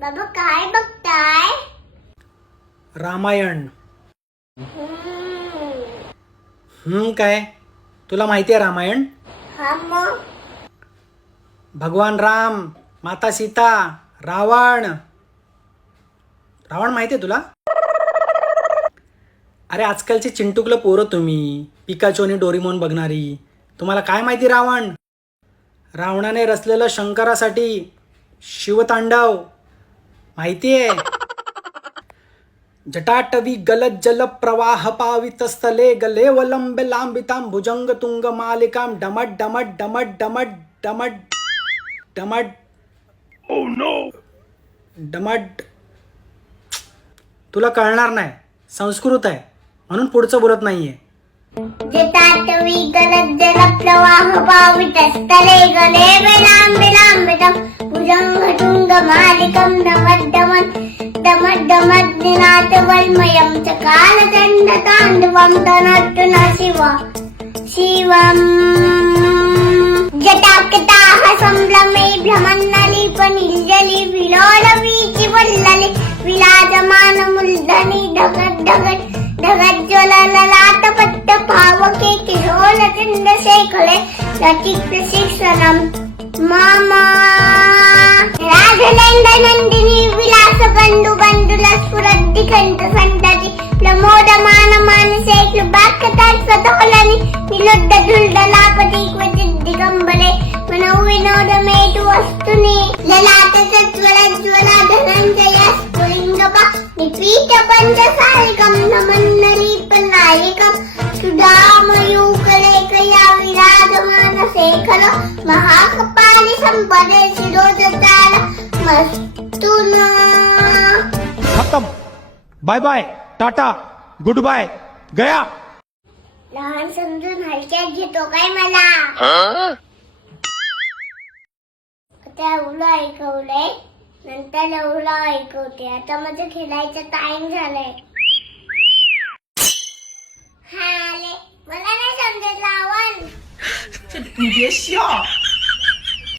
बाबा काय बघताय रामायण. हम्म. हम्म काय? तुला माहिती आहे रामायण? हा मग भगवान राम माता सीता रावण. रावण माहिती आहे तुला? अरे आजकालची चिंटुकलं पोरं तुम्ही पिकाचो आणि डोरीमोन बघणारी. तुम्हाला काय माहिती रावण? रावणाने रचलेलं शंकरासाठी शिवतांडव. माहिती आहे जटाटवी गलत जल प्रवाह पावित स्थले गले वलंब लांबितां भुजंग तुंग मालिकां डमट डमट डमट डमट डमट डमट डमट तुला कळणार नाही. संस्कृत आहे. म्हणून पुढचं बोलत नाहीये. जटाटवी गलत जल प्रवाह पावित स्थले गले वेलांब विलांबितम भुजंग तुंग मालिकम दमट दमट दमट दमट दिनात वल्मयम न शिव शिवम्। जटाकटाः संभ्रमे भ्रमन्नलिपनिञ्जलि विलोलवीचि वल्लले विलाजमान मूर्धनि ढगत् ढगत् ढगज्ज्वलललाट पट्ट पावके किशोर शेखले मम। स्फुरद्दि कण्ठ सन्तति प्रमोदमान मानसे कृपाकटात् सतोलनि निलुद्ध धुल्दलापति क्वचित् दिगम्बरे मनौ विनोद मेतु वस्तुनि ललाट सज्ज्वलज्ज्वला धनञ्जय स्फुलिङ्गपा निपीत पञ्चसालिकं नमन्नलीपनायिकं सुधामयूकलेखया विराजमान शेखर महाकपालि सम्पदे शिरोजताल मस्तुन खतम bye bye tata good bye गया. लहान समजून हलक्यात घेतो काय मला? त्या उला ऐकवलंय नंतर लवला ऐकवते. आता माझं खेळायचं टाइम झालंय. हाले मला नाही समजत लावण.